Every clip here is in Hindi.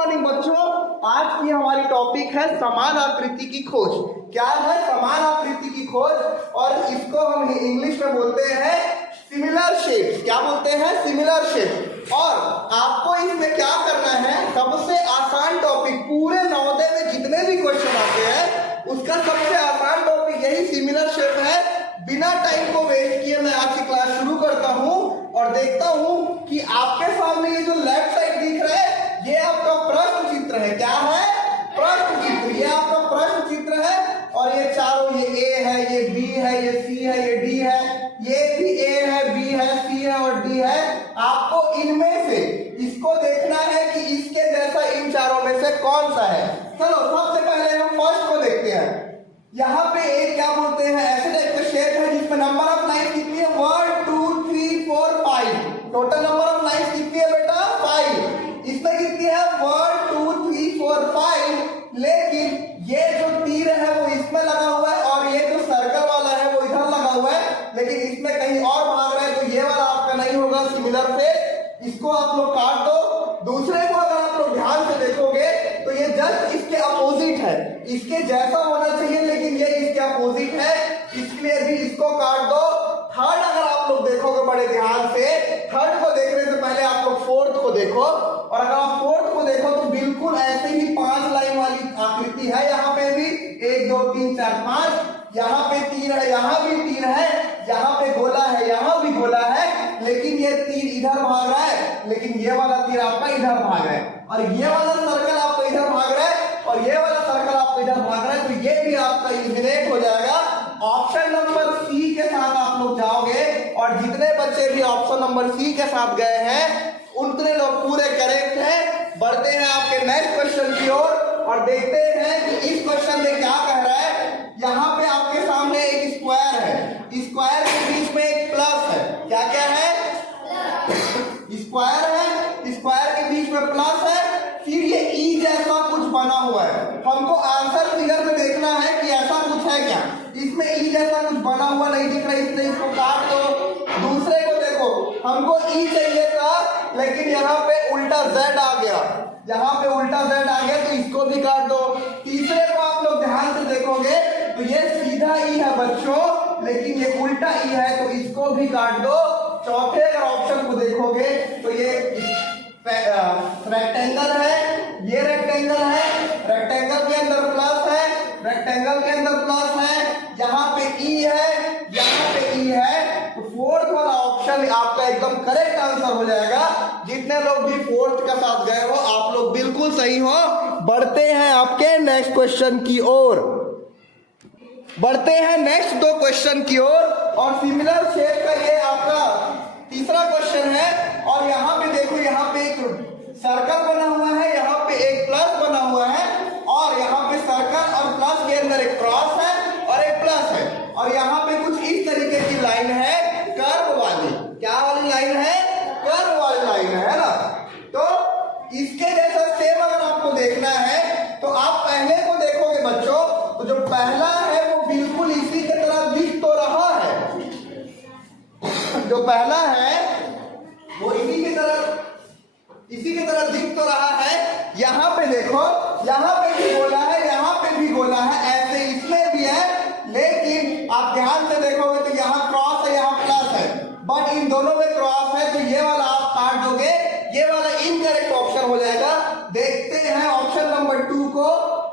मॉर्निंग बच्चों, आज की हमारी टॉपिक है समान आकृति की खोज। क्या है समान आकृति की खोज? और इसको हम इंग्लिश में बोलते हैं सिमिलर शेप। क्या बोलते हैं? Similar shape. और आपको इसमें क्या करना है, सबसे आसान टॉपिक, पूरे नवोदय में जितने भी क्वेश्चन आते हैं उसका सबसे आसान टॉपिक यही सिमिलर शेप है। बिना टाइम को वेस्ट किए मैं आज की क्लास शुरू करता हूं और देखता हूं कि आपके सामने ये जो लेफ्ट साइड दिख रहा है ये आपका प्रश्न चित्र है। क्या है? प्रश्न चित्र। ये आपका प्रश्न चित्र है और ये चारों, ये ए है, ये बी है, ये सी है, ये डी है, ये भी ए है, बी है, सी है और डी है। आपको इनमें से इसको देखना है कि इसके जैसा इन चारों में से कौन सा है। चलो सबसे पहले हम फर्स्ट को देखते हैं। यहाँ पे एक क्या बोलते हैं, ऐसे टाइप का शेप है जिसमें नंबर ऑफ लाइन कितनी है? 1 2 3 4 5। टोटल नंबर ऑफ लाइन कितनी है बेटा? 5। इसमें कितनी है? 1 2 3 4 5। लेकिन ये जो तीर है वो इसमें लगा हुआ है और ये जो सर्कल वाला है वो इधर लगा हुआ है, लेकिन इसमें कहीं और भाग रहा है, तो ये वाला आपका नहीं होगा सिमिलर से। इसको आप लोग काट दो। दूसरे को अगर आप लोग ध्यान से देखोगे तो ये जस्ट इसके अपोजिट है, इसके जैसा होना चाहिए लेकिन ये इसके अपोजिट है, इसलिए भी इसको काट दो। थर्ड अगर आप लोग देखोगे बड़े ध्यान से, थर्ड को देखने से पहले आप लोग फोर्थ को देखो, और अगर आप फोर्थ को देखो तो बिल्कुल ऐसे ही 5 लाइन वाली आकृति है। यहाँ पे भी 1 2 3 4 5, यहाँ पे तीर है, यहाँ भी तीर है, यहाँ पे गोला है, यहाँ भी गोला है, लेकिन ये तीर इधर भाग रहा है, लेकिन ये वाला तीर आपका इधर भाग रहा है, और ये वाला सर्कल आपका इधर भाग रहा है, और ये वाला सर्कल आपका इधर भाग रहा है, तो ये भी आपका एलिमिनेट हो जाएगा। ऑप्शन नंबर सी के साथ आप लोग जाओगे, और जितने बच्चे भी ऑप्शन नंबर सी के साथ गए हैं उतने लोग पूरे करेक्ट हैं। बढ़ते हैं आपके नेक्स्ट क्वेश्चन की ओर और देखते हैं कि इस क्वेश्चन में क्या कह रहा है। यहाँ पे आपके सामने एक स्क्वायर है, स्क्वायर के बीच में एक प्लस है। क्या क्या है? स्क्वायर है, स्क्वायर के बीच में प्लस है, फिर ये ई जैसा कुछ बना हुआ है। हमको आंसर फिगर में देखना है कि ऐसा कुछ है क्या। इसमें ई जैसा कुछ बना हुआ नहीं दिख रहा, इसलिए इसको काट दो। दूसरे को देखो, हमको ई चाहिए था लेकिन यहाँ पे उल्टा जेड आ गया, यहाँ पे उल्टा जेड आ गया, तो इसको भी काट दो। तीसरे को आप लोग ध्यान से देखोगे तो ये सीधा ई है बच्चों, लेकिन ये उल्टा ई है, तो इसको भी काट दो। चौथे अगर ऑप्शन को देखोगे तो ये रेक्टेंगल है, ये रेक्टेंगल है, रेक्टेंगल के अंदर प्लस है, रेक्टेंगल के अंदर प्लस है, यहाँ पे ई है, यहाँ पे ई है, तो फोर्थ वाला ऑप्शन आपका एकदम करेक्ट आंसर हो जाएगा। जितने लोग भी फोर्थ के साथ गए हो आप लोग बिल्कुल सही हो। बढ़ते हैं आपके नेक्स्ट क्वेश्चन की ओर, बढ़ते हैं नेक्स्ट 2 क्वेश्चन की ओर, और सिमिलर शेप का ये आपका तीसरा क्वेश्चन है। और यहाँ पे देखो, यहाँ पे एक सर्कल बना हुआ है, यहाँ पे एक प्लस बना हुआ है, और यहाँ पे सर्कल और प्लस के अंदर एक क्रॉस है और एक प्लस है, और यहाँ पे कुछ इस तरीके की लाइन है, कर्व वाली। क्या वाली लाइन है? कर्व वाली लाइन है ना। तो इसके जैसा सेम अगर आपको देखना है तो आप पहले को देखोगे बच्चों, तो जो पहला है वो बिल्कुल इसी की तरह दिख तो रहा है, जो पहला है वो इसी की तरह दिख तो रहा है। यहाँ पे देखो, यहाँ पे भी गोला है, यहाँ पे भी गोला है, ऐसे इसमें भी है, लेकिन आप ध्यान से देखोगे तो यहाँ क्रॉस है, यहाँ प्लस है, बट इन दोनों में क्रॉस है, तो ये वाला आप काट दोगे, ये वाला इनकरेक्ट ऑप्शन हो जाएगा। देखते हैं ऑप्शन नंबर 2 को।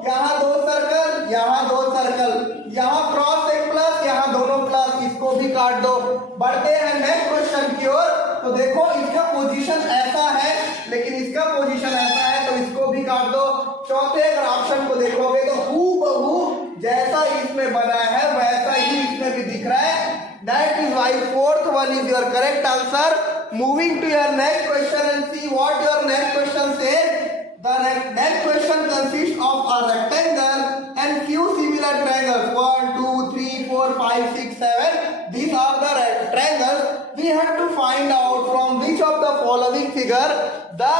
यहाँ 2 सर्कल, यहाँ 2 सर्कल, यहाँ क्रॉस एक प्लस, यहाँ दोनों प्लस, इसको भी काट दो। बढ़ते हैं नेक्स्ट क्वेश्चन की ओर। तो देखो इसका पोजीशन ऐसा है, लेकिन इसका पोजीशन ऐसा है, तो इसको भी काट दो। चौथे अगर ऑप्शन को देखोगे तो हूबहू जैसा इसमें बना है वैसा ही इसमें भी दिख रहा है। That is why fourth one is your correct answer. Moving to your next question and see what your next question says. The next question consists of a rectangle and few similar triangles. 1 2 3 4 5 6 7. These are the triangles. We have to find out from which of the following figure the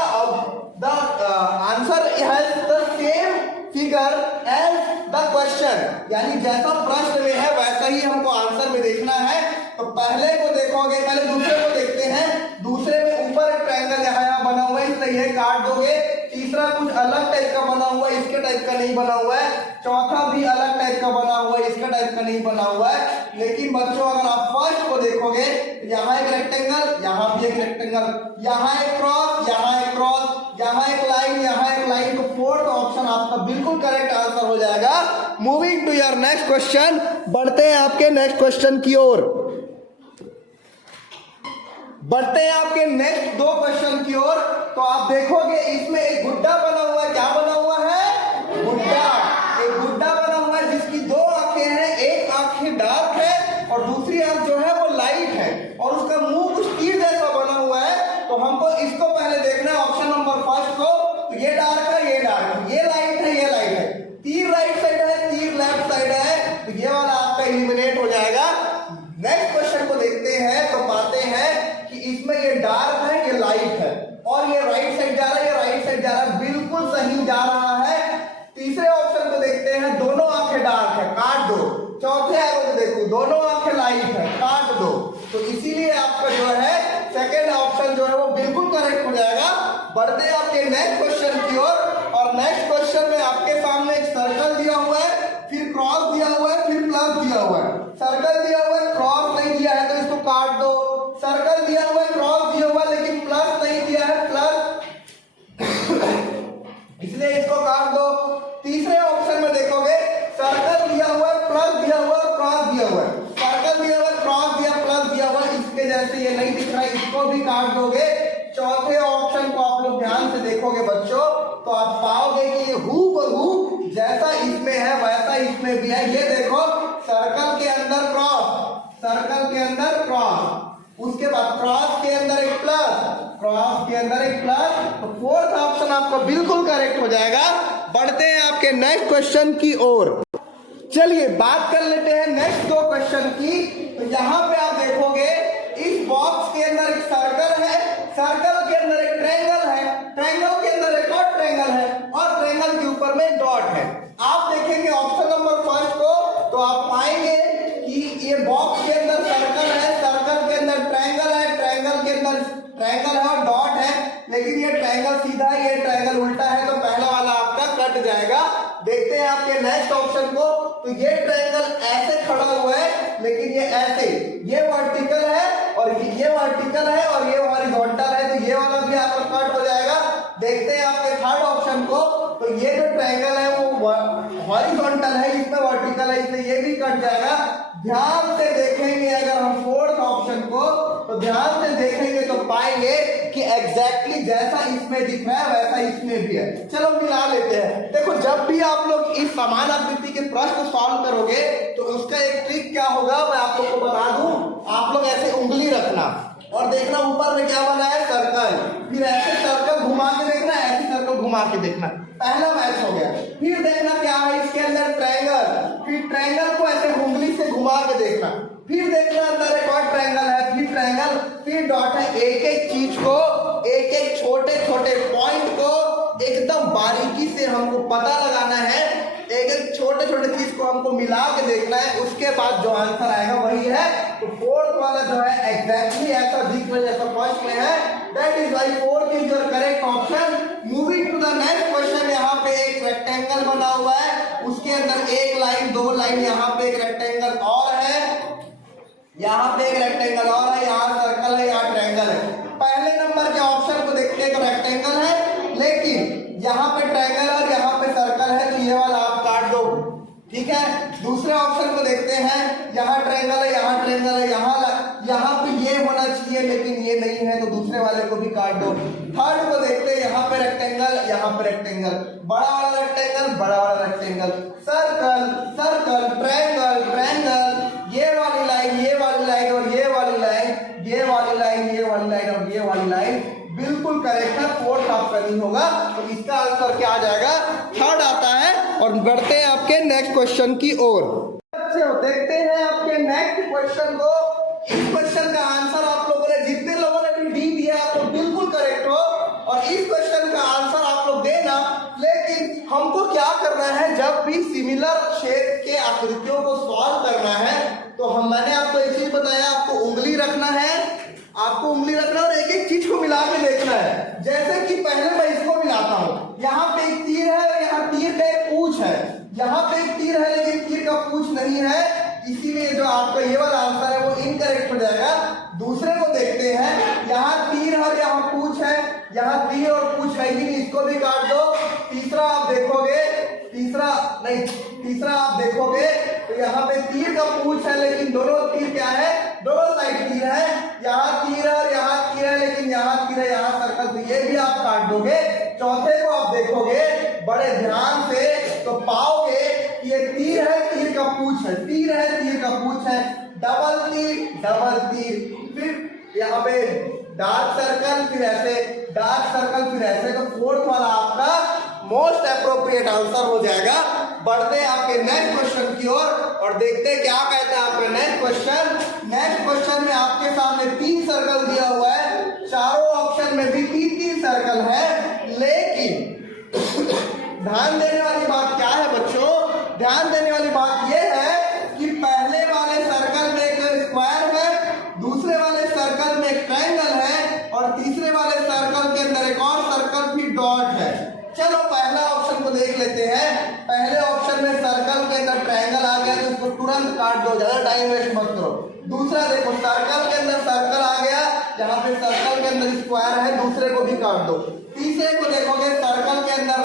answer has the same figure as the question. यानी जैसा प्रश्न में है वैसा ही हमको आंसर में देखना है। तो पहले को देखोगे, पहले दूसरे को देखते हैं। दूसरे में ऊपर एक ट्रायंगल यहाँ बना हुआ है, इसलिए ये काट दोगे। तीसरा कुछ इसके टाइप का नहीं बना हुआ है, चौथा भी अलग टाइप का बना हुआ है, इसका टाइप का नहीं बना हुआ है। लेकिन बच्चों अगर आप फर्स्ट को देखोगे, यहाँ एक रेक्टेंगल, यहाँ भी एक रेक्टेंगल, यहाँ एक क्रॉस, यहाँ एक क्रॉस, यहाँ एक लाइन, यहाँ एक लाइन, तो फोर्थ ऑप्शन आपका बिल्कुल करेक्ट आंसर हो जाएगा। Moving to your next question, बढ़ते हैं आपके नेक्स्ट क्वेश्चन की ओर। बढ़ते हैं आपके नेक्स्ट दो क्वेश्चन की ओर। तो आप देखोगे इसमें एक गुड्डा बना हुआ है, क्या बना हुआ है? गुड्डा। एक गुड्डा बना हुआ है जिसकी दो आंखें हैं, एक आंखें डार्क है और दूसरी आंख जो है वो लाइट है, और उसका मुंह कुछ तीर जैसा बना हुआ है। तो हमको इसको पहले देखना है, ऑप्शन नंबर फर्स्ट को। तो ये डार्क है, ये डार्क है, ये लाइट है, ये लाइट है, तीर राइट साइड है, तीर लेफ्ट साइड है, तो ये वाला आपका एलिमिनेट हो जाएगा। नेक्स्ट क्वेश्चन को देखते हैं तो पाते हैं कि इसमें ये डार्क है, ये लाइट है, और ये राइट साइड जा रहा है, ये राइट साइड जा रहा है, बिल्कुल सही जा रहा है। तीसरे ऑप्शन को देखते हैं, दोनों आंखें डार्क है, काट दो। चौथे एरो को देखो, दोनों आंखें लाइट है, काट दो। तो इसीलिए आपका जो है सेकेंड ऑप्शन जो है वो बिल्कुल करेक्ट हो जाएगा। बढ़ते हैं आपके नेक्स्ट क्वेश्चन की ओर, और नेक्स्ट क्वेश्चन में आपके सामने एक सर्कल दिया हुआ है, फिर क्रॉस दिया हुआ है, फिर प्लस दिया हुआ है। सर्कल दिया हुआ है, क्रॉस नहीं दिया है तो इसको काट दो। सर्कल दिया हुआ है, क्रॉस दिया हुआ है, लेकिन प्लस नहीं दिया है, प्लस इसलिए इसको काट दो। तीसरे ऑप्शन में देखोगे, सर्कल दिया हुआ है, प्लस दिया हुआ है, क्रॉस दिया हुआ है। सर्कल दिया हुआ है, क्रॉस दिया, प्लस दिया हुआ है, इसके जैसे ये नहीं दिख रहा है, इसको भी काट दोगे। चौथे ऑप्शन को आप लोग ध्यान से देखोगे बच्चों, तो आप पाओगे कि ये हूबहू जैसा इसमें है वैसा इसमें भी है। ये देखो, सर्कल के अंदर क्रॉस, सर्कल के अंदर क्रॉस, उसके बाद क्रॉस के अंदर एक प्लस, क्रॉस के अंदर एक प्लस, तो फोर्थ ऑप्शन आपका बिल्कुल करेक्ट हो जाएगा। बढ़ते हैं आपके नेक्स्ट क्वेश्चन की ओर। चलिए बात कर लेते हैं नेक्स्ट दो क्वेश्चन की। तो यहाँ पे आप देखोगे इस बॉक्स के अंदर एक सर्कल है, सर्कल के अंदर एक ट्रायंगल है, ट्रायंगल के अंदर एक और ट्रायंगल है, और ट्रायंगल के ऊपर में डॉट है। आप देखेंगे ऑप्शन नंबर फर्स्ट को, तो आप पाएंगे कि ये बॉक्स के अंदर सर्कल है, सर्कल के अंदर ट्रायंगल है, ट्रायंगल के अंदर ट्रायंगल है और डॉट है, लेकिन ये ट्रायंगल सीधा है, ये ट्रायंगल उल्टा है, तो पहला वाला आपका कट जाएगा। देखते हैं आपके नेक्स्ट ऑप्शन को। तो ये ट्रायंगल ऐसे खड़ा हुआ है, लेकिन ये ऐसे, ये वर्टिकल है और ये वर्टिकल है और ये हॉरिजॉन्टल है, तो ये वाला भी आपका कट हो जाएगा। देखते हैं आपके थर्ड ऑप्शन को। तो ये जो ट्रायंगल है वो हॉरिजॉन्टल है, इसमें वर्टिकल है, इसलिए ये भी कट जाएगा। ध्यान से देखेंगे अगर हम फोर्थ ऑप्शन को, तो ध्यान से देखेंगे तो पाएंगे कि एग्जैक्टली जैसा इसमें दिख रहा है वैसा इसमें भी है। चलो मिला लेते हैं। देखो, जब भी आप लोग इस समान आकृति के प्रश्न सॉल्व करोगे तो उसका एक ट्रिक क्या होगा मैं आप लोग को बता दूं। आप लोग ऐसे उंगली रखना और देखना ऊपर में क्या बना है, सर्कल, फिर ऐसे सर्कल घुमा के देखना, ऐसे सर्कल घुमा के देखना, पहला मैच हो गया। फिर देखना क्या है इसके अंदर, ट्रायंगल, फिर ट्रायंगल को ऐसे उंगली से घुमा के देखना, फिर देखना अंदर एक और ट्रायंगल है, फिर ट्रायंगल, फिर डॉट है। एक एक चीज को, एक एक छोटे छोटे पॉइंट को एकदम बारीकी से हमको पता लगाना है, एक एक छोटे छोटे चीज को हमको मिला के देखना है, उसके बाद जो आंसर आएगा वही है। तो फोर्थ वाला जो है एग्जैक्टली ऐसा दिख रहा है जैसा फर्स्ट में है, that is why fourth is your correct option. Moving to the next question, यहाँ पे एक रेक्टेंगल बना हुआ है, उसके अंदर एक लाइन, दो लाइन, यहाँ पे एक रेक्टेंगल और है, यहाँ पे एक रेक्टेंगल और है, यहाँ सर्कल है, यहाँ ट्रायंगल है। पहले नंबर के ऑप्शन को देखते हैं तो रेक्टेंगल है, लेकिन यहाँ पे ट्रायंगल और यहाँ पे सर्कल है, तो ये वाला आप काट दो, ठीक है। दूसरे ऑप्शन को देखते हैं, यहाँ ट्रायंगल है, यहाँ ट्रायंगल है, यहाँ पे ये होना चाहिए लेकिन ये नहीं है, तो दूसरे वाले को भी काट दो। थर्ड को देखते हैं, यहाँ पे रेक्टेंगल, यहाँ पे रेक्टेंगल, बड़ा वाला रेक्टेंगल, बड़ा वाला rectangle, circle, circle, triangle, triangle, ये वाली लाइन, ये वाली लाइन और ये वाली लाइन, ये वाली लाइन, ये वाली लाइन और ये वाली लाइन बिल्कुल करेक्ट है। फोर्थ आपका नहीं होगा, तो इसका आंसर क्या आ जाएगा, थर्ड आता है। और बढ़ते हैं आपके नेक्स्ट क्वेश्चन की ओर। देखते हैं आपके नेक्स्ट क्वेश्चन को। इस क्वेश्चन का आंसर आप लोगों ने, जितने लोगों ने भी डी दिया आप लोग बिल्कुल करेक्ट हो, और इस क्वेश्चन का आंसर आप लोग देना। लेकिन हमको क्या करना है, जब भी सिमिलर शेप के आकृतियों को सॉल्व करना है तो मैंने आपको एक चीज बताया, आपको उंगली रखना है, आपको उंगली रखना और एक एक चीज को मिला के देखना है। जैसे कि पहले मैं इसको मिलाता हूँ, यहाँ पे एक तीर है और यहाँ तीर यहाँ पे एक तीर है लेकिन तीर का पूंछ नहीं है, इसीलिए जो आपका ये वाला आंसर है वो इनकरेक्ट हो जाएगा। दूसरे को देखते हैं, यहाँ तीर है और यहाँ पूंछ है, यहाँ तीर और पूंछ है, इसको भी काट दो। तीसरा आप देखोगे, तीसरा आप देखोगे तो यहाँ पे तीर का पूंछ है लेकिन दोनों तीर क्या है, दोनों साइड तीर है, यहाँ तीर है और यहाँ तीर है, लेकिन यहाँ तीर है, यहाँ सर्कल, तो ये भी आप काट दोगे। चौथे को आप देखोगे बड़े ध्यान से तो पाओगे कि ये तीर है, तीर का पूंछ है, तीर है, तीर का पूंछ है, डबल तीर, फिर यहाँ पे डार्क सर्कल, फिर ऐसे डार्क सर्कल, फिर ऐसे, तो फोर्थ वाला आपका मोस्ट अप्रोप्रिएट आंसर हो जाएगा। बढ़ते हैं आपके नेक्स्ट क्वेश्चन की ओर और देखते हैं क्या कहता है आपका नेक्स्ट क्वेश्चन। नेक्स्ट क्वेश्चन में आपके सामने 3 सर्कल दिया हुआ है, चारों ऑप्शन में भी 3 सर्कल है, लेकिन ध्यान देने वाली बात क्या है बच्चों, ध्यान देने वाली बात यह है कि पहले वाले सर्कल में एक स्क्वायर है, दूसरे वाले सर्कल में एक ट्रायंगल है और तीसरे वाले सर्कल के अंदर एक और सर्कल भी डॉट है। चलो पहला ऑप्शन को देख लेते हैं। पहले ऑप्शन में सर्कल के अंदर ट्रायंगल आ गया तो इसको तुरंत काट दो, ज्यादा टाइम वेस्ट मत करो। दूसरा देखो, सर्कल के अंदर सर्कल आ गया, यहाँ पे सर्कल के अंदर स्क्वायर है, दूसरे को भी काट दो। तीसरे को देखोगे, सर्कल के अंदर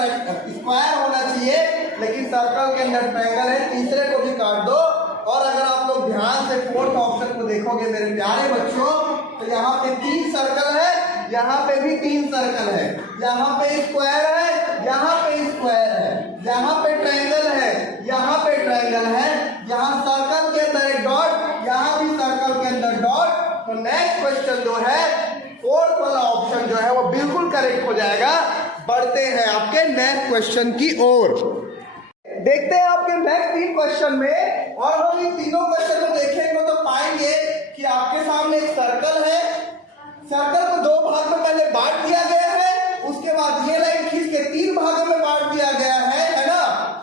स्क्वायर होना चाहिए लेकिन सर्कल के अंदर ट्रायंगल है, तीसरे को भी काट दो। और अगर आप लोग ध्यान से फोर्थ ऑप्शन को देखोगे मेरे प्यारे बच्चों, तो यहाँ पे 3 सर्कल है, यहाँ पे भी 3 सर्कल है, यहाँ पे स्क्वायर है, यहाँ पे स्क्वायर है, यहाँ पे ट्रायंगल है, यहाँ पे ट्रायंगल है, यहाँ सर्कल के अंदर एक डॉट, यहाँ भी सर्कल के अंदर डॉट। तो नेक्स्ट क्वेश्चन जो है, फोर्थ वाला ऑप्शन जो है वो बिल्कुल करेक्ट हो जाएगा। बढ़ते हैं आपके नेक्स्ट क्वेश्चन की ओर, देखते हैं आपके नेक्स्ट 3 क्वेश्चन में। और हम इन तीनों क्वेश्चन को देखेंगे तो पाएंगे कि आपके सामने एक सर्कल है, सर्कल को 2 भाग में पहले बांट दिया गया है, उसके बाद ये लाइन खींच के 3 भागों में बांट दिया गया है ना।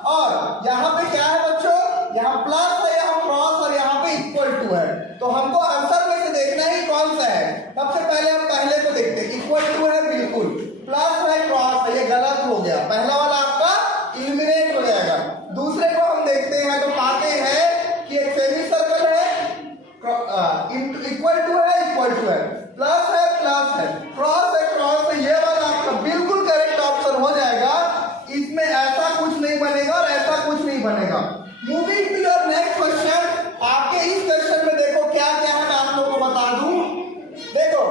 और यहाँ पे क्या है बच्चों, यहाँ प्लस है, यहाँ क्रॉस और यहाँ पे इक्वल टू है। तो हमको आंसर में से देखना ही कौन सा है। सबसे पहले हम पहले को देखते हैं, इक्वल टू है बिल्कुल, प्लस है, क्रॉस है, ये गलत हो गया, पहला वाला आपका इलिमिनेट हो जाएगा। दूसरे को हम देखते हैं तो पाते हैं कि एक सेमी सर्कल है, इक्वल टू है, प्लस है, क्रॉस है, ये वाला आपका बिल्कुल करेक्ट ऑप्शन हो जाएगा। इसमें ऐसा कुछ नहीं बनेगा और ऐसा कुछ नहीं बनेगा। Moving to your next question, आपके इस क्वेश्चन में देखो क्या क्या है, मैं आप लोगों को बता दूं। देखो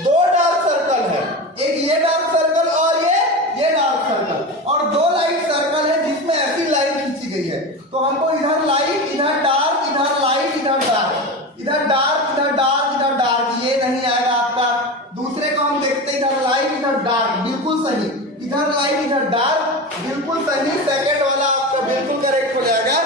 2 डार्क सर्कल है, एक ये डार्क सर्कल और ये डार्क सर्कल, और 2 लाइट सर्कल है जिसमें ऐसी लाइन खींची गई है। तो हमको इधर लाइट, इधर डार्क, इधर लाइट, इधर डार्क, इधर डार्क, इधर डार्क, इधर डार्क, ये नहीं आएगा आपका। दूसरे को हम देखते हैं, इधर लाइट, इधर डार्क, बिल्कुल सही, इधर लाइट, इधर डार्क, बिल्कुल सही। सेकंड वाला आपका बिल्कुल करेक्ट हो जाएगा।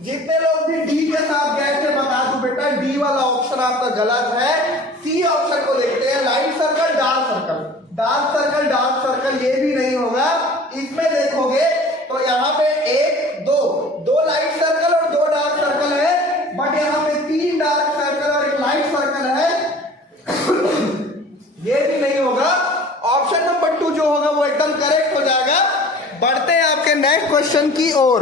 जितने लोग भी डी के साथ गए थे बता दो बेटा, डी वाला ऑप्शन आपका गलत है। सी ऑप्शन को देखते हैं, light circle, dark circle, dark circle, dark circle, ये भी नहीं होगा। इसमें देखोगे तो यहाँ पे 1 2 लाइट सर्कल और 2 डार्क सर्कल है, बट यहाँ पे 3 डार्क सर्कल और 1 लाइट सर्कल है, ये भी नहीं होगा। ऑप्शन नंबर 2 जो होगा वो एकदम करेक्ट हो जाएगा। बढ़ते हैं आपके नेक्स्ट क्वेश्चन की ओर,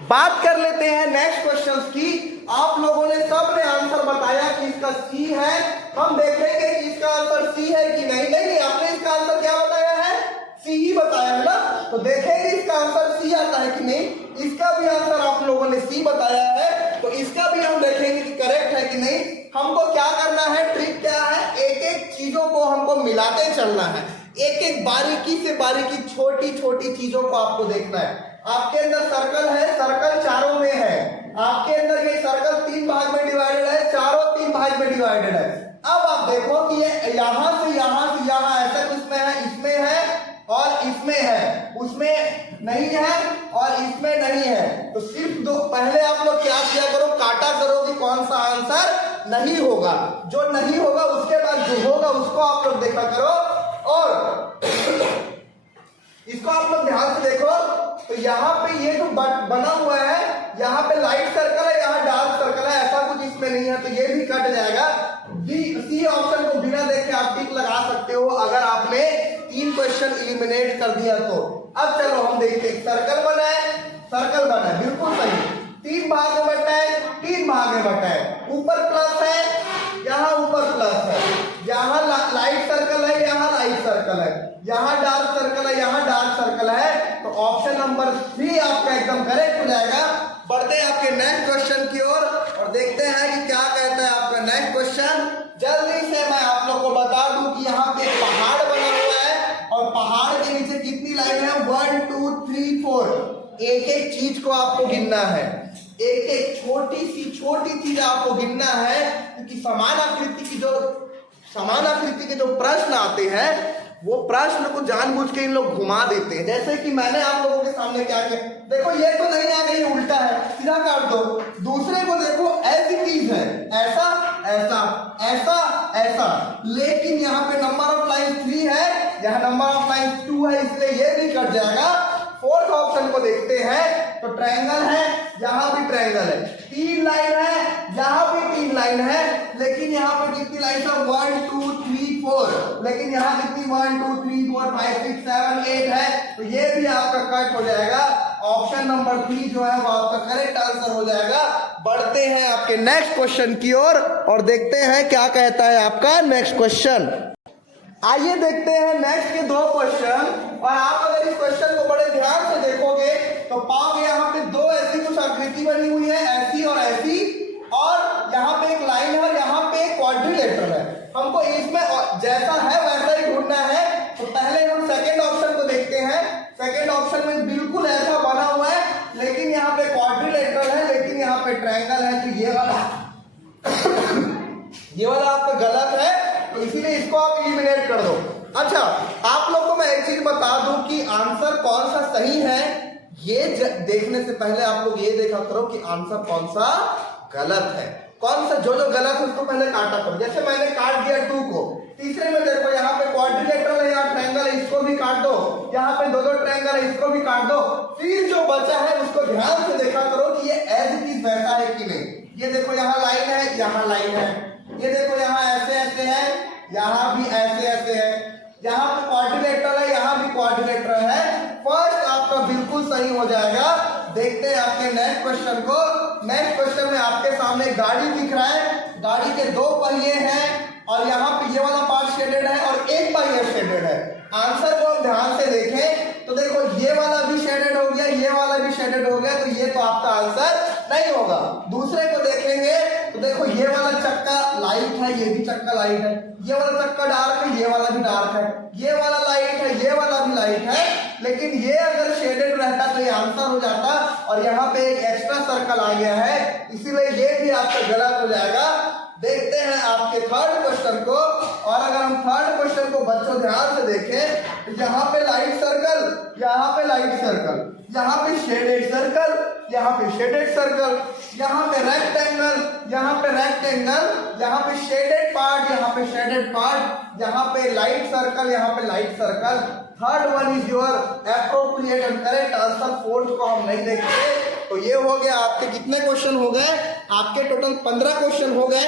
बात कर लेते हैं नेक्स्ट क्वेश्चंस की। आप लोगों ने सबने आंसर बताया कि इसका सी है, हम देखेंगे कि इसका आंसर सी है कि नहीं, आपने इसका आंसर क्या बताया है, सी ही बताया है ना। तो देखेंगे इसका आंसर सी आता है कि नहीं। इसका भी आंसर आप लोगों ने सी बताया है, तो इसका भी हम देखेंगे कि करेक्ट है कि नहीं। हमको क्या करना है, ट्रिक क्या है, एक एक चीजों को हमको मिलाते चलना है, एक एक बारीकी से बारीकी छोटी छोटी चीजों को आपको देखना है। आपके अंदर सर्कल है, सर्कल चारों में है, आपके अंदर ये सर्कल 3 भाग में डिवाइडेड है, चारों 3 भाग में डिवाइडेड है। अब आप देखो कि ये यहाँ से यहाँ ऐसा इसमें है, इसमें है और इसमें है, उसमें नहीं है और इसमें नहीं है। तो सिर्फ 2, पहले आप लोग क्या किया करो, काटा करो कि कौन सा आंसर नहीं होगा, जो नहीं होगा उसके बाद जो होगा उसको आप लोग देखा करो। और इसको आप लोग ध्यान से देखो तो यहाँ पे ये जो बना हुआ है, यहाँ पे लाइट सर्कल है, यहाँ डार्क सर्कल है, ऐसा कुछ इसमें नहीं है, तो ये भी कट जाएगा। सी ऑप्शन को बिना देखे आप टिक लगा सकते हो अगर आपने 3 क्वेश्चन इलिमिनेट कर दिया तो। अब चलो हम देखते हैं, सर्कल बना है, सर्कल बना सर्कल है, यहाँ डार्क सर्कल है, यहाँ डार्क सर्कल है, तो ऑप्शन नंबर 3 आपका एकदम करेक्ट हो जाएगा। बढ़ते हैं आपके नेक्स्ट क्वेश्चन की ओर और देखते हैं कि क्या कहता है आपका नेक्स्ट क्वेश्चन। जल्दी से मैं आप लोग को बता दूं कि यहाँ पे पहाड़ बना हुआ है और पहाड़ के नीचे कितनी लाइन है, 1 2 3 4। एक एक चीज को आपको गिनना है, एक एक छोटी चीज आपको गिनना है, क्योंकि समान आकृति के जो प्रश्न आते हैं वो प्रश्न को जानबूझ के इन लोग घुमा देते हैं। जैसे कि मैंने आप लोगों के सामने क्या किया, देखो ये तो नहीं आ गई, उल्टा है, सीधा काट दो। दूसरे को देखो ऐसी चीज है, ऐसा ऐसा ऐसा ऐसा, लेकिन यहाँ पे नंबर ऑफ लाइन 3 है, यहाँ नंबर ऑफ लाइन 2 है, इसलिए ये भी कट जाएगा। फोर्थ ऑप्शन को देखते हैं तो ट्रायंगल है, यहाँ भी ट्रायंगल है, 3 लाइन है, यहाँ भी 3 लाइन है, लेकिन यहाँ पे कितनी लाइन है, 1 2 3 4, लेकिन यहाँ कितनी 1 2 3 4 5 6 7 8 है, तो ये भी आपका कट हो जाएगा। ऑप्शन नंबर 3 जो है वो आपका करेक्ट आंसर हो जाएगा। बढ़ते हैं आपके नेक्स्ट क्वेश्चन की ओर और देखते हैं क्या कहता है आपका नेक्स्ट क्वेश्चन। आइए देखते हैं नेक्स्ट के 2 क्वेश्चन, और आप अगर इस क्वेश्चन को बड़े ध्यान से देखोगे तो पाओगे यहाँ पे 2 ऐसी कुछ आकृति बनी हुई है, ऐसी और ऐसी, और यहाँ पे एक लाइन है और यहाँ पे एक क्वाड्रिलेटरल है। हमको इसमें जैसा है वैसा ही ढूंढना है, तो पहले हम सेकेंड ऑप्शन को देखते हैं। सेकेंड ऑप्शन में बिल्कुल ऐसा बना हुआ है, लेकिन यहाँ पे क्वाड्रिलेटरल है, लेकिन यहाँ पे ट्रायंगल है, तो ये वाला आपका गलत है, तो इसीलिए इसको आप एलिमिनेट कर दो। अच्छा, आप लोग को मैं एक चीज बता दूं कि आंसर कौन सा सही है, ये देखने से पहले आप लोग ये देखा करो कि आंसर कौन सा गलत है, कौन सा जो गलत है उसको पहले काटा करो। जैसे मैंने काट दिया 2 को, तीसरे में देखो यहाँ पे क्वाड्रिलेटरल है, यहाँ ट्रायंगल है, इसको भी काट दो, यहाँ पे 2 ट्रायंगल है, इसको भी काट दो। फिर जो बचा है उसको ध्यान से देखा करो कि ये एज इट इज वैसा है कि नहीं। ये देखो यहाँ लाइन है, यहाँ लाइन है, ये देखो यहाँ ऐसे ऐसे है, यहाँ भी ऐसे ऐसे है, यहाँ पे क्वाड्रिलेटरल है, यहाँ भी क्वाड्रिलेटरल है। फर्स्ट आपका बिल्कुल सही हो जाएगा। देखते हैं आपके नेक्स्ट क्वेश्चन को। नेक्स्ट क्वेश्चन में आपके सामने गाड़ी दिख रहा है, गाड़ी के 2 पहिए हैं और यहाँ पे ये वाला पार्ट शेडेड है और एक पहिया शेडेड है। आंसर को हम ध्यान से देखें तो देखो ये वाला भी शेडेड हो गया, ये वाला भी शेडेड हो गया, तो ये तो आपका आंसर नहीं होगा। दूसरे को देखेंगे तो देखो ये वाला चक्का लाइट है, ये भी चक्का लाइट है, ये वाला चक्का डार्क है, ये वाला भी डार्क है, ये वाला लाइट है, ये वाला भी लाइट है, लेकिन ये अगर शेडेड रहता तो ये आंसर हो जाता, और यहाँ पे एक एक्स्ट्रा सर्कल आ गया है, इसीलिए ये भी आपका गलत हो जाएगा। देखते हैं आपके थर्ड क्वेश्चन को, और अगर हम थर्ड क्वेश्चन को बच्चों ध्यान से देखें तो यहाँ पे लाइट सर्कल, यहाँ पे लाइट सर्कल, यहाँ पे शेडेड सर्कल, यहाँ पे शेडेड सर्कल, यहाँ पे रेक्टेंगल, यहाँ पे रेक्टेंगल, यहाँ पे शेडेड पार्ट, यहाँ पे शेडेड पार्ट, यहाँ पे लाइट सर्कल, यहाँ पे light circle. Third one is your appropriate and correct answer. Fourth को हम नहीं देखते। तो ये हो गया आपके कितने क्वेश्चन हो गए, आपके टोटल 15 क्वेश्चन हो गए।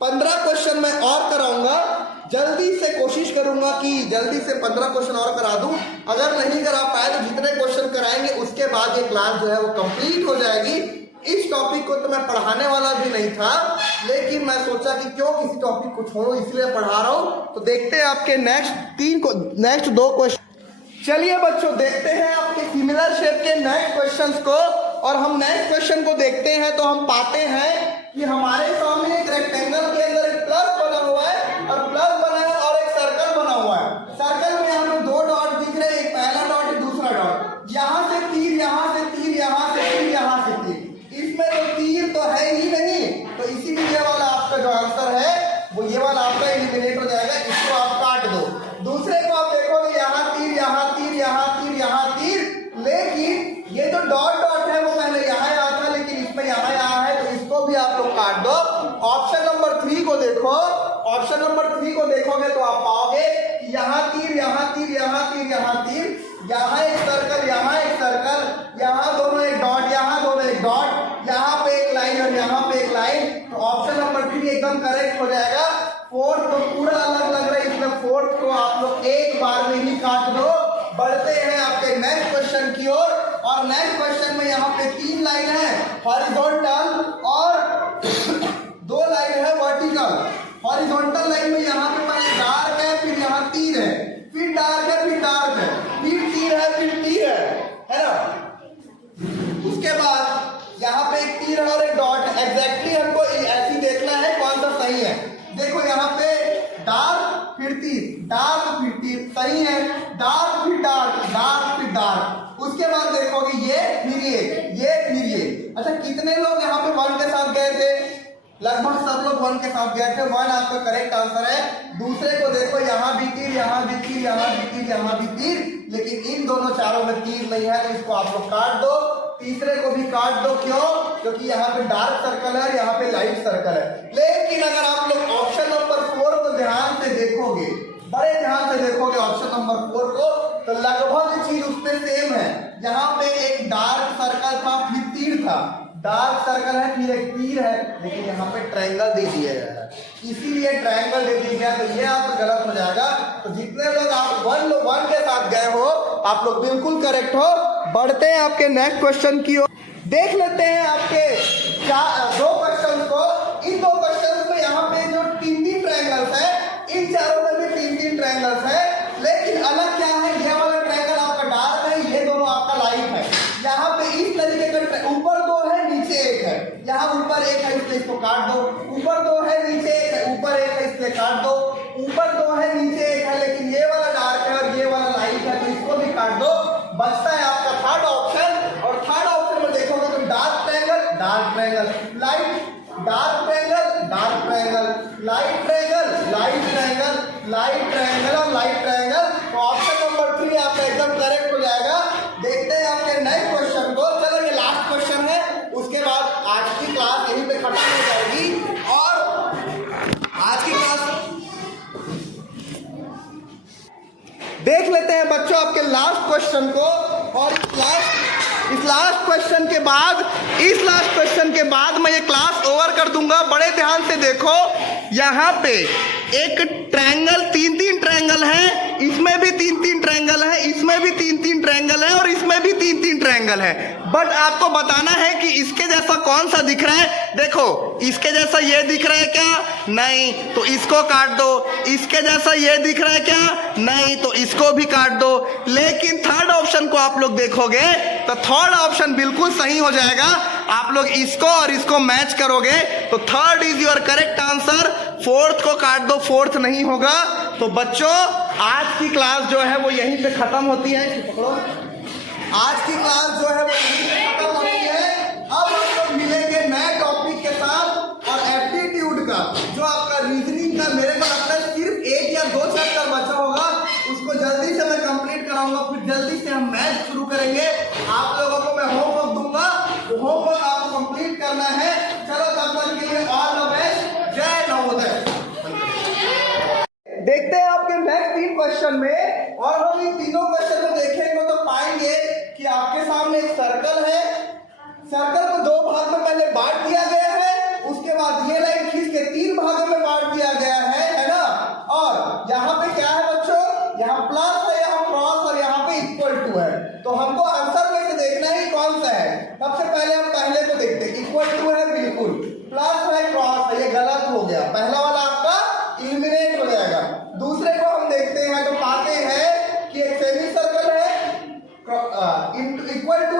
15 क्वेश्चन मैं और कराऊंगा, जल्दी से कोशिश करूंगा कि जल्दी से 15 क्वेश्चन और करा दूं। अगर नहीं करा पाए तो जितने क्वेश्चन कराएंगे उसके बाद ये क्लास जो है वो कंप्लीट हो जाएगी। इस टॉपिक को तो मैं पढ़ाने वाला भी नहीं था, लेकिन मैं सोचा कि क्यों किसी टॉपिक को छोड़ो, इसलिए पढ़ा रहा हूं। तो देखते हैं आपके नेक्स्ट 2 क्वेश्चन। चलिए बच्चों, देखते हैं आपके सिमिलर शेप के नेक्स्ट क्वेश्चंस को, और हम नेक्स्ट क्वेश्चन को देखते हैं तो हम पाते हैं कि हमारे सामने एक रेक्टेंगल के अंदर एक प्लस बना हुआ है, और प्लस बना है और एक सर्कल बना हुआ है। सर्कल में हमें 2 डॉट दिख रहे हैं, एक पहला डॉट एक दूसरा डॉट, यहाँ से तीर, यहाँ से तीर, यहाँ से तीर, यहाँ से तीर। इसमें तो तीर तो है ही नहीं, तो इसीलिए ये वाला आपका जो आंसर है वो ये वाला आपका एलिमिनेट हो जाएगा, इसको आप काट दो। दूसरे को आप देखोगे यहाँ तीर, यहाँ तीर, यहाँ तीर, यहाँ तीर, लेकिन ये जो डॉट डॉट है वो पहले यहाँ आया था, लेकिन इसमें यहाँ आया है, तो इसको भी आप लोग काट दो। ऑप्शन नंबर 3 को देखो, ऑप्शन नंबर 3 को देखोगे तो आप पाओगे कि यहाँ तीर, यहाँ तीर, यहाँ तीर, यहाँ तीर, यहाँ एक सर्कल, यहाँ एक सर्कल, यहाँ दोनों एक डॉट, यहाँ दोनों एक डॉट, यहाँ पे एक लाइन और यहाँ पे एक लाइन। तो ऑप्शन नंबर 3 एकदम करेक्ट हो जाएगा। फोर्थ तो पूरा अलग लग रहा है, इसमें फोर्थ को आप लोग एक बार में ही काट दो। बढ़ते हैं आपके नेक्स्ट क्वेश्चन की ओर, और नेक्स्ट क्वेश्चन में यहाँ पे 3 लाइन है हॉरिजॉन्टल और 2 लाइन है वर्टिकल। हॉरिजॉन्टल लाइन में यहाँ पे पहले डार्क है, फिर यहाँ तीर है, फिर है, फिर तीर है ना। उसके बाद यहाँ पे एक तीर है और एक डॉट है। एग्जैक्टली हमको ऐसी देखना है कौन सा सही है। देखो यहाँ पे डार्क फिर तीर, डार्क फिर तीर, सही है। डार्क फिर डार्क, डार्क फिर डार्क। उसके बाद देखोगे ये फिर ये। अच्छा कितने लोग यहाँ पे 1 के साथ गए थे? लगभग सब लोग 1 के साथ गए थे। 1 आपका करेक्ट आंसर है। दूसरे को देखो, यहाँ भी तीर, यहाँ भी तीर, यहाँ भी तीर, यहाँ भी तीर, लेकिन इन दोनों चारों में तीर नहीं है, तो इसको आप लोग काट दो। तीसरे को भी काट दो, क्यों? क्योंकि यहाँ पे डार्क सर्कल है, यहाँ पे लाइट सर्कल है। लेकिन अगर आप लोग ऑप्शन नंबर 4 को ध्यान से देखोगे, बड़े ध्यान से देखोगे ऑप्शन नंबर 4 को, तो लगभग चीज उसमें सेम है। यहाँ पे एक डार्क सर्कल था, फिर तीर था, डार्क सर्कल है, फिर एक तीर है, लेकिन यहाँ पे ट्रायंगल दे दिया गया है, इसीलिए ट्रायंगल दे दिया गया, तो ये आपका गलत हो जाएगा। तो जितने लोग आप 1 के साथ गए हो, आप लोग बिल्कुल करेक्ट हो। बढ़ते हैं आपके नेक्स्ट क्वेश्चन की ओर। देख लेते हैं आपके 2 क्वेश्चन को। इन 2 क्वेश्चन में यहाँ पे जो 3 ट्रायंगल्स है, इन चारों में भी 3 ट्रायंगल्स है, लेकिन अलग क्या है? ये वाला ट्रायंगल आपका डार्क है, ये दोनों आपका लाइट है। यहाँ पे इस तरीके का ऊपर 2 है, नीचे 1 है। यहाँ ऊपर 1 है, इसलिए इसको काट दो। ऊपर 2 है, नीचे 1 है, ऊपर 1 है, इसलिए काट दो। ऊपर 2 है, नीचे 1 है, लेकिन ये वाला डार्क है और ये वाला लाइट है, तो इसको भी काट दो। बचता है आपका थर्ड ऑप्शन, और थर्ड ऑप्शन में देखोगे तो dark triangle, dark triangle, light, dark triangle, dark triangle, light triangle, light triangle, light triangle और लाइट ट्रायंगल। तो ऑप्शन नंबर 3 आपका एकदम करेक्ट हो जाएगा। देखते हैं आपके नेक्स्ट क्वेश्चन को। चलो ये लास्ट क्वेश्चन है, उसके बाद आज की क्लास यहीं पे खत्म हो जाएगी। और आज की क्लास देख लेते हैं बच्चों आपके लास्ट क्वेश्चन को। और इस लास्ट क्वेश्चन के बाद मैं ये क्लास ओवर कर दूंगा। बड़े ध्यान से देखो, यहाँ पे एक ट्रायंगल, 3 ट्रायंगल है, इसमें भी 3 ट्रायंगल है, इसमें भी 3 ट्रायंगल है, और इसमें भी 3 ट्रायंगल है। बट आपको बताना है कि इसके जैसा कौन सा दिख रहा है। देखो इसके जैसा ये दिख रहा है क्या? नहीं, तो इसको काट दो। इसके जैसा ये दिख रहा है क्या? नहीं, तो इसको भी काट दो। लेकिन थर्ड ऑप्शन को आप लोग देखोगे तो थर्ड ऑप्शन बिल्कुल सही हो जाएगा। आप लोग इसको और इसको मैच करोगे तो third is your correct answer. Fourth को काट दो, फोर्थ नहीं होगा। तो बच्चों आज की क्लास जो है वो यहीं पे खत्म होती है। पकड़ो, आज की क्लास जो है वो यहीं पे खत्म होती है। अब हम लोग मिलेंगे नए टॉपिक के साथ, और एप्टीट्यूड का जो आपका रीजनिंग का मेरे को लगता है सिर्फ 1 या 2 चैप्टर बचा होगा, उसको जल्दी से मैं कंप्लीट कराऊंगा। फिर जल्दी से हम मैथ शुरू करेंगे। आप लोगों को मैं होमवर्क दूंगा, तो होमवर्क आपको कंप्लीट करना है। चलो तब तक के लिए ऑल द बेस्ट। जय नवोदय। देखते हैं आपके नेक्स्ट 3 क्वेश्चन में, और हम इन तीनों क्वेश्चन में देखेंगे तो पाएंगे कि आपके सामने एक सर्कल है। सर्कल को 2 भाग में पहले बांट दिया गया है, उसके बाद ये लाइन खींच के 3 भागों में बांट दिया गया है ना। और यहाँ पे क्या है बच्चों? यहाँ प्लस है, यहाँ क्रॉस, और यहाँ पे इक्वल टू है। तो हमको आंसर में से देखना है कौन सा है। सबसे पहले हम पहले को देखते हैं। इक्वल टू है बिल्कुल, प्लस है, क्रॉस है, ये गलत हो गया। पहला वाला आपका एलिमिनेट हो जाएगा। दूसरे को हम देखते हैं तो पाते हैं कि एक सेमी सर्कल है, इक्वल टू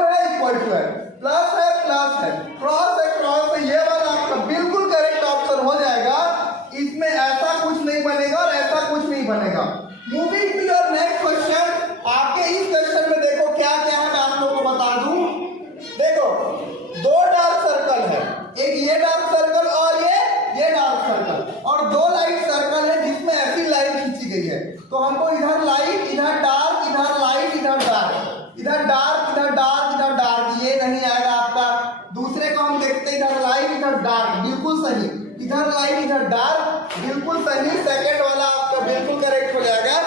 है, प्लस है, क्रॉस है, ये वाला आपका बिल्कुल करेक्ट ऑप्शन हो जाएगा। इसमें ऐसा कुछ नहीं बनेगा और ऐसा कुछ नहीं बनेगा। Moving to your next question. आपके इस क्वेश्चन में देखो क्या क्या है, मैं आप लोगों को बता दूं। देखो 2 डार्क सर्कल है, एक ये डार्क सर्कल और ये डार्क सर्कल, और 2 लाइट सर्कल है जिसमें ऐसी लाइन खींची गई है। तो हमको इधर लाइट, इधर डार्क, इधर लाइट, इधर डार्क, इधर डार्क, इधर डार्क, इधर डार्क, ये नहीं आएगा आपका। दूसरे को हम देखते हैं, इधर लाइट, इधर डार्क, बिल्कुल सही। इधर लाइट, इधर डार्क, बिल्कुल सही। सेकंड वाला आपका बिल्कुल करेक्ट हो जाएगा।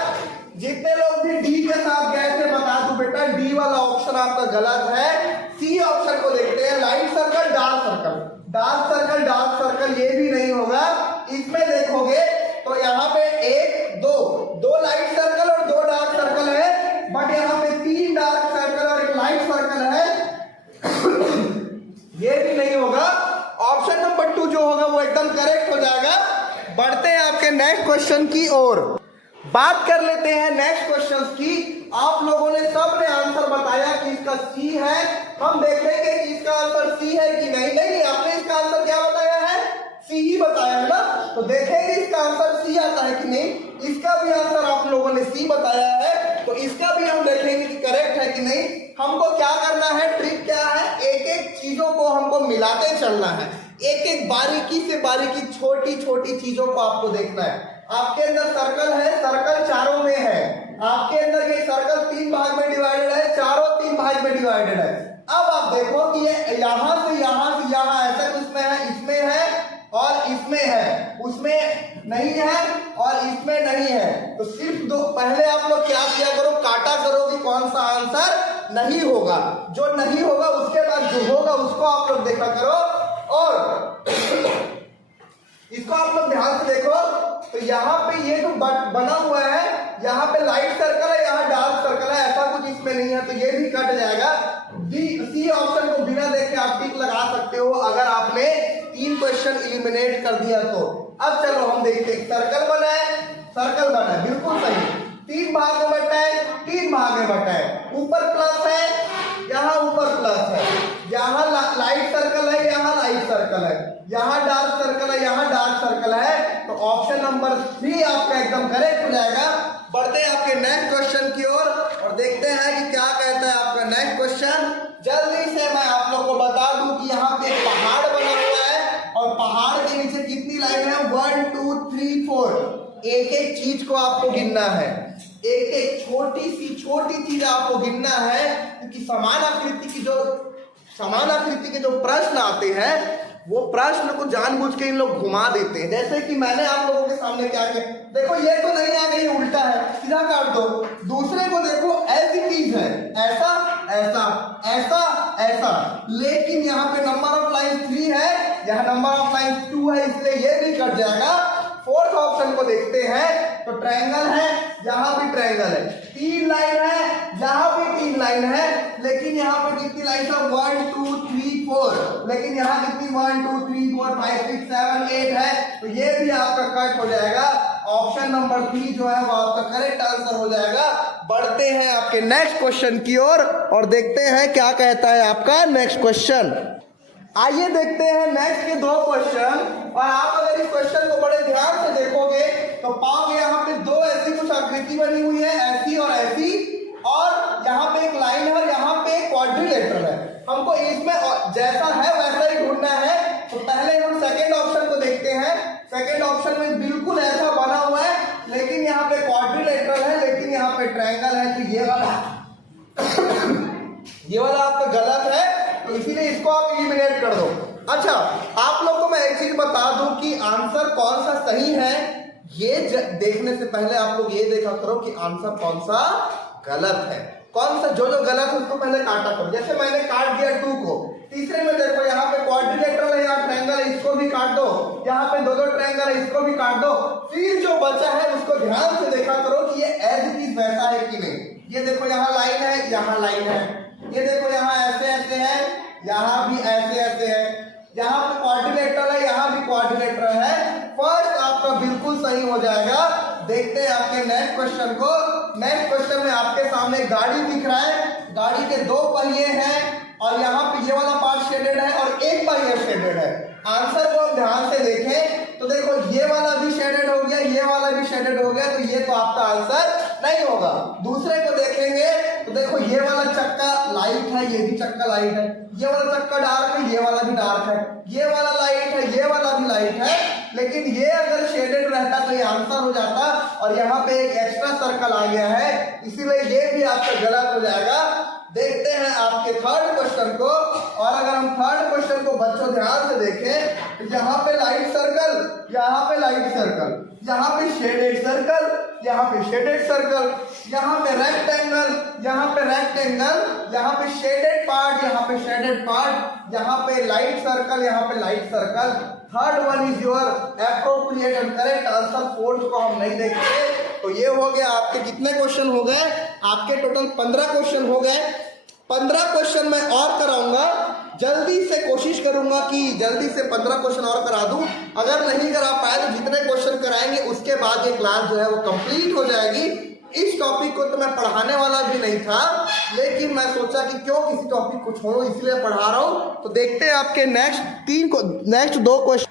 जितने लोग भी डी के साथ गए थे बता दो बेटा, डी वाला ऑप्शन आपका गलत है। सी ऑप्शन को देखते हैं, light circle, dark circle, dark circle, dark circle, ये भी नहीं होगा। इसमें देखोगे तो यहाँ पे 1 2 लाइट सर्कल और 2 डार्क सर्कल है, बट यहाँ पे 3 डार्क सर्कल और 1 लाइट सर्कल है। ये भी नहीं होगा। ऑप्शन नंबर 2 जो होगा वो एकदम करेक्ट हो जाएगा। बढ़ते हैं आपके नेक्स्ट क्वेश्चन की ओर। बात कर लेते हैं नेक्स्ट क्वेश्चन की। आप लोगों ने सबने आंसर बताया कि इसका सी है। हम देखेंगे कि इसका आंसर सी है कि नहीं। नहीं, आपने इसका आंसर क्या बताया है? सी ही बताया है ना। तो देखेंगे इसका आंसर सी आता है कि नहीं। इसका भी आंसर आप लोगों ने सी बताया है, तो इसका भी हम देखेंगे कि करेक्ट है कि नहीं। हमको क्या करना है, ट्रिक क्या है, एक एक चीजों को हमको मिलाते चलना है, एक एक बारीकी से बारीकी छोटी छोटी चीजों को आपको देखना है। आपके अंदर सर्कल है, सर्कल चारों में है। आपके अंदर ये सर्कल 3 भाग में डिवाइडेड है, चारों 3 भाग में डिवाइडेड है। अब आप देखो कि ये यहां से यहां ऐसा कुछ में है, इसमें है और इसमें है, उसमें नहीं है और इसमें नहीं है। तो सिर्फ दो, पहले आप लोग क्या किया करो, काटा करो कि कौन सा आंसर नहीं होगा। जो नहीं होगा उसके बाद जो होगा उसको आप लोग देखा करो। और इसको आप लोग ध्यान से देखो, तो यहाँ पे ये जो बना हुआ है, यहाँ पे लाइट सर्कल है, यहाँ डार्क सर्कल है, ऐसा कुछ इसमें नहीं है, तो ये भी कट जाएगा। सी ऑप्शन को बिना देखे आप टिक लगा सकते हो अगर आपने 3 क्वेश्चन इलिमिनेट कर दिया तो। अब चलो हम देखते हैं, सर्कल बना है बिल्कुल सही, 3 भाग में बटा है, 3 भाग में बटा है। ऊपर प्लस है, यहाँ ऊपर प्लस है, यहाँ लाइट सर्कल है, यहाँ लाइट सर्कल है, यहाँ डार्क सर्कल है, यहाँ डार्क सर्कल है। तो ऑप्शन नंबर 3 आपका एकदम करेक्ट हो जाएगा। बढ़ते हैं आपके नेक्स्ट क्वेश्चन की ओर और देखते हैं कि क्या कहता है आपका नेक्स्ट क्वेश्चन। जल्दी से मैं आप लोग को बता दूं कि यहाँ पे एक पहाड़ बना हुआ है और पहाड़ के नीचे कितनी लाइन है, 1 2 3 4। एक एक चीज को आपको गिनना है, एक एक छोटी चीज आपको गिनना है, क्योंकि समान आकृति के जो प्रश्न आते हैं वो प्रश्न को जानबूझ के इन लोग घुमा देते हैं। जैसे कि मैंने आप लोगों के सामने क्या किया, देखो ये तो नहीं आ गई, उल्टा है, सीधा काट दो। दूसरे को देखो ऐसी चीज है, ऐसा ऐसा ऐसा ऐसा, लेकिन यहाँ पे नंबर ऑफ लाइन 3 है, यहाँ नंबर ऑफ लाइन 2 है, इसलिए ये भी कट जाएगा। 4th ऑप्शन को देखते हैं, तो ट्रायंगल है, यहाँ भी ट्रायंगल है, 3 लाइन है, यहाँ भी 3 लाइन है, लेकिन यहाँ पे कितनी लाइन है, 1 2 3 4, लेकिन यहाँ कितनी 1 2 3 4 5 6 7 8 है, तो ये भी आपका कट हो जाएगा। ऑप्शन नंबर 3 जो है वो आपका करेक्ट आंसर हो जाएगा। बढ़ते हैं आपके नेक्स्ट क्वेश्चन की ओर और देखते हैं क्या कहता है आपका नेक्स्ट क्वेश्चन। आइए देखते हैं नेक्स्ट के 2 क्वेश्चन, और आप अगर इस क्वेश्चन को बड़े ध्यान से देखोगे तो पाओगे यहाँ पे 2 ऐसी कुछ आकृति बनी हुई है, ऐसी और ऐसी, और यहाँ पे एक लाइन है और यहाँ पे एक क्वाड्रिलेटरल है। हमको इसमें जैसा है वैसा ही ढूंढना है। तो पहले हम सेकंड ऑप्शन को देखते हैं। सेकंड ऑप्शन में बिल्कुल ऐसा बना हुआ है, लेकिन यहाँ पे क्वाड्रिलेटरल है, लेकिन यहाँ पे ट्रायंगल है, तो ये वाला आपका गलत है, तो इसीलिए इसको आप इलिमिनेट कर दो। अच्छा, आप लोग को मैं एक चीज बता दूं कि आंसर कौन सा सही है, ये देखने से पहले आप लोग ये देखा करो कि आंसर कौन सा गलत है। कौन सा जो गलत है उसको पहले काटा करो। जैसे मैंने काट दिया 2 को, तीसरे में देखो यहाँ पे क्वाड्रिलेटरल है, यहाँ ट्रायंगल है, इसको भी काट दो, यहाँ पे 2 ट्रायंगल है, इसको भी काट दो। फिर जो बचा है उसको ध्यान से देखा करो कि ये एज इट इज वैसा है कि नहीं। ये देखो यहाँ लाइन है, यहाँ लाइन है, ये देखो यहाँ ऐसे ऐसे है, यहाँ भी ऐसे ऐसे है, यहाँ पे क्वाड्रिलेटरल है, यहाँ भी क्वाड्रिलेटरल है। फर्स्ट आपका बिल्कुल सही हो जाएगा। देखते हैं आपके नेक्स्ट क्वेश्चन को। नेक्स्ट क्वेश्चन में आपके सामने गाड़ी दिख रहा है, गाड़ी के 2 पहिए हैं और यहाँ पे ये वाला पार्ट शेडेड है और एक पहिया शेडेड है। आंसर को आप ध्यान से देखें तो देखो ये वाला भी शेडेड हो गया, ये वाला भी शेडेड हो गया, तो ये तो आपका आंसर नहीं होगा। दूसरे को देखेंगे तो देखो ये वाला चक्का लाइट है, ये भी चक्का लाइट है, ये वाला चक्का डार्क है, ये वाला भी डार्क है, ये वाला लाइट है, ये वाला भी लाइट है, लेकिन ये अगर शेडेड रहता तो ये आंसर हो जाता, और यहाँ पे एक एक्स्ट्रा सर्कल आ गया है, इसीलिए ये भी आपका गलत हो जाएगा। देखते हैं आपके थर्ड क्वेश्चन को, और अगर हम थर्ड क्वेश्चन को बच्चों ध्यान से देखें तो यहाँ पे लाइट सर्कल, यहाँ पे लाइट सर्कल, यहाँ पे शेडेड सर्कल, यहाँ पे शेडेड सर्कल, यहाँ पे रेक्टेंगल, यहाँ पे रेक्टेंगल, यहाँ पे शेडेड पार्ट, यहाँ पे शेडेड पार्ट, यहाँ पे लाइट सर्कल, यहाँ पे light circle. Third one is your appropriate and correct answer. Fourth को हम नहीं देखते। तो ये हो गया आपके कितने क्वेश्चन हो गए, आपके टोटल 15 क्वेश्चन हो गए। 15 क्वेश्चन मैं और कराऊंगा, जल्दी से कोशिश करूंगा कि जल्दी से 15 क्वेश्चन और करा दूं। अगर नहीं करा पाए तो जितने क्वेश्चन कराएंगे उसके बाद ये क्लास जो है वो कंप्लीट हो जाएगी। इस टॉपिक को तो मैं पढ़ाने वाला भी नहीं था, लेकिन मैं सोचा कि क्यों किसी टॉपिक को छोड़ो, इसलिए पढ़ा रहा हूँ। तो देखते हैं आपके नेक्स्ट 2 क्वेश्चन।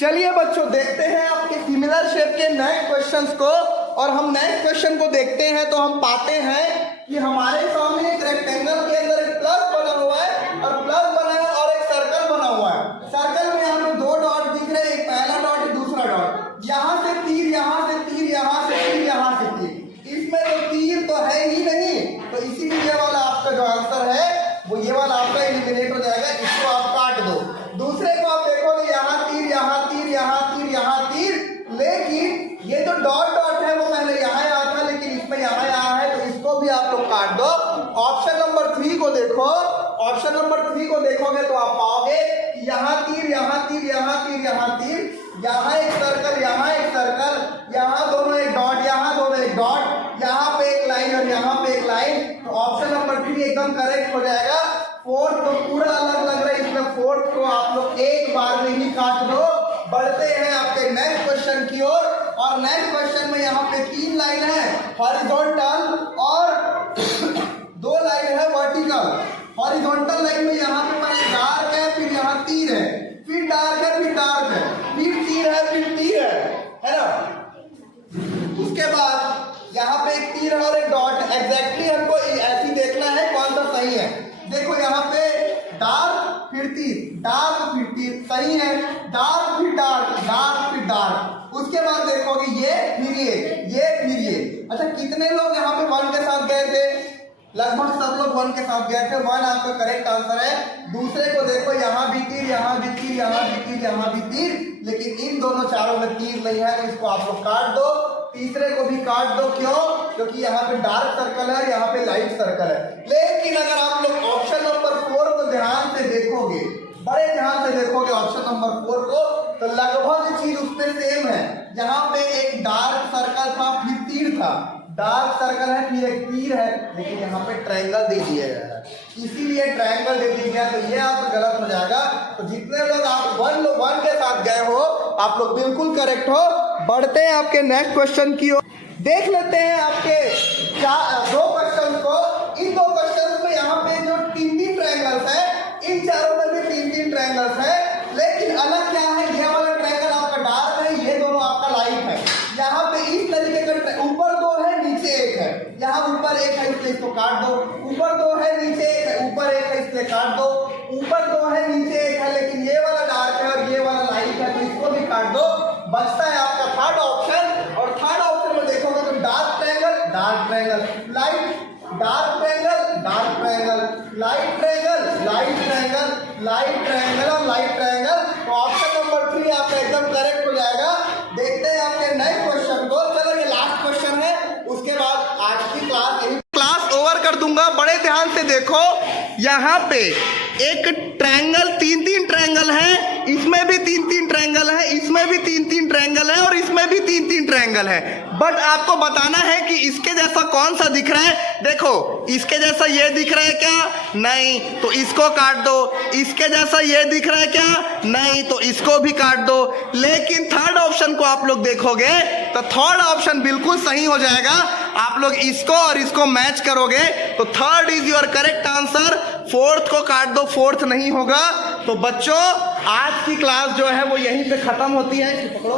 चलिए बच्चों, देखते हैं आपके सिमिलर शेप के नेक्स्ट क्वेश्चंस को। और हम नेक्स्ट क्वेश्चन को देखते हैं तो हम पाते हैं कि हमारे सामने एक रेक्टेंगल के अंदर एक प्लस बना हुआ है, और प्लस बना है और एक सर्कल बना हुआ है। सर्कल में हमें 2 डॉट दिख रहे हैं, एक पहला डॉट, एक दूसरा डॉट। यहाँ से तीर, यहाँ से तीर, यहाँ से तीर, यहाँ से तीर। इसमें तो तीर तो है ही नहीं, तो इसीलिए ये वाला आपका जो आंसर है वो ये वाला आपका एलिमिनेट हो जाएगा। इसको आप काट दो। दूसरे को आप देखोगे, यहाँ तीर, यहाँ तीर, यहाँ तीर, यहाँ तीर, लेकिन ये जो डॉट डॉट है वो पहले यहाँ आया था, लेकिन इसमें यहाँ आया है, तो इसको भी आप लोग काट दो। ऑप्शन नंबर 3 को देखो। ऑप्शन नंबर 3 को देखोगे तो आप पाओगे यहाँ तीर, यहाँ तीर, यहाँ तीर, यहाँ तीर, यहाँ एक सर्कल, यहाँ एक सर्कल, यहाँ दोनों एक डॉट, यहाँ दोनों एक डॉट, यहाँ पे एक लाइन और यहाँ पे एक लाइन। तो ऑप्शन नंबर 3 एकदम करेक्ट हो जाएगा। फोर्थ तो पूरा अलग लग रहा है, इसमें फोर्थ को आप लोग एक बार में ही काट दो। बढ़ते हैं आपके नेक्स्ट क्वेश्चन की ओर। और नेक्स्ट क्वेश्चन में यहाँ पे 3 लाइन है हॉरिजॉन्टल और 2 लाइन है वर्टिकल। हॉरिजॉन्टल लाइन में यहाँ पे पहले डार्क है, फिर यहाँ तीर है, फिर डार्क है, फिर डार्क है, फिर तीर है, फिर तीर है ना। उसके बाद यहाँ पे एक तीर है और एक डॉट। एग्जैक्टली हमको ऐसी देखना है कौन सा सही है। देखो यहाँ पे डार्क फिर तीर, डार्क फिर तीर, सही है। डार्क फिर डार्क, डार्क फिर डार्क। उसके बाद देखोगे ये फिर ये फिर ये। अच्छा, कितने लोग यहाँ पे 1 के साथ गए थे? लगभग सब लोग 1 के साथ गए थे। 1 आपका करेक्ट आंसर है। दूसरे को देखो, यहाँ भी तीर, यहाँ भी तीर, यहाँ भी तीर, यहाँ भी तीर, लेकिन इन दोनों चारों में तीर नहीं है, तो इसको आप लोग काट दो। तीसरे को भी काट दो। क्यों? क्योंकि यहाँ पे डार्क सर्कल है, यहाँ पे लाइट सर्कल है। लेकिन अगर आप लोग ऑप्शन नंबर 4 को ध्यान से देखोगे, बड़े ध्यान से देखोगे ऑप्शन नंबर 4 को, तो लगभग चीज उसमें सेम है। यहाँ पे एक डार्क सर्कल था, फिर तीर था, डार्क सर्कल है, फिर एक तीर है, लेकिन यहाँ पे ट्रायंगल दे दिया गया है, इसीलिए ट्रायंगल दे दिया गया। तो ये आपका गलत हो जाएगा। तो जितने लोग आप 1 के साथ गए हो, आप लोग बिल्कुल करेक्ट हो। बढ़ते हैं आपके नेक्स्ट क्वेश्चन की ओर। देख लेते हैं आपके 2 क्वेश्चन को। इन 2 क्वेश्चन में यहाँ पे जो 3 ट्रायंगल्स है, इन चारों में भी 3 ट्रायंगल्स है, लेकिन अलग क्या है? ये वाला ट्रायंगल आपका डार्क है, ये दोनों आपका लाइट है। यहाँ पे इस तरीके का ऊपर 2 है, नीचे 1 है। यहाँ ऊपर 1 है, इसलिए इसको काट दो। ऊपर 2 है, नीचे 1 है, ऊपर 1 है, इसलिए काट दो। ऊपर 2 है, नीचे 1 है, लेकिन ये वाला डार्क है और ये वाला लाइट है, तो इसको भी काट दो। बचता है आपका थर्ड ऑप्शन। और थर्ड ऑप्शन में देखोगे तो dark triangle, dark triangle, light, dark triangle, dark triangle, light triangle, light triangle, light triangle और लाइट ट्रायंगल। तो ऑप्शन नंबर 3 आपका एकदम करेक्ट हो जाएगा। देखते हैं आपके नेक्स्ट क्वेश्चन को। चलो, ये लास्ट क्वेश्चन है, उसके बाद आज की क्लास ओवर कर दूंगा। बड़े ध्यान से देखो, यहाँ पे एक ट्रायंगल, 3 ट्रायंगल है, इसमें भी 3 ट्रायंगल है, इसमें भी 3 ट्रायंगल है, और इसमें भी 3 ट्रायंगल है। बट आपको बताना है कि इसके जैसा कौन सा दिख रहा है। देखो, इसके जैसा ये दिख रहा है क्या? नहीं, तो इसको काट दो। इसके जैसा ये दिख रहा है क्या? नहीं, तो इसको भी काट दो। लेकिन थर्ड ऑप्शन को आप लोग देखोगे तो थर्ड ऑप्शन बिल्कुल सही हो जाएगा। आप लोग इसको और इसको मैच करोगे तो third is your correct answer. Fourth को काट दो, फोर्थ नहीं होगा। तो बच्चों, आज की क्लास जो है वो यहीं पे खत्म होती है। पकड़ो,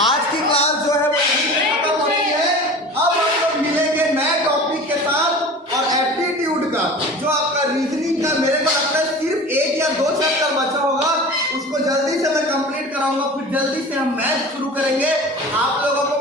आज की क्लास जो है वो यहीं पे खत्म होती है। अब हम लोग मिलेंगे नए टॉपिक के साथ। और एप्टीट्यूड का जो आपका रीजनिंग का मेरे को लगता है सिर्फ 1 या 2 चैप्टर बचा होगा, उसको जल्दी से मैं कंप्लीट कराऊंगा। फिर जल्दी से हम मैथ शुरू करेंगे। आप लोगों को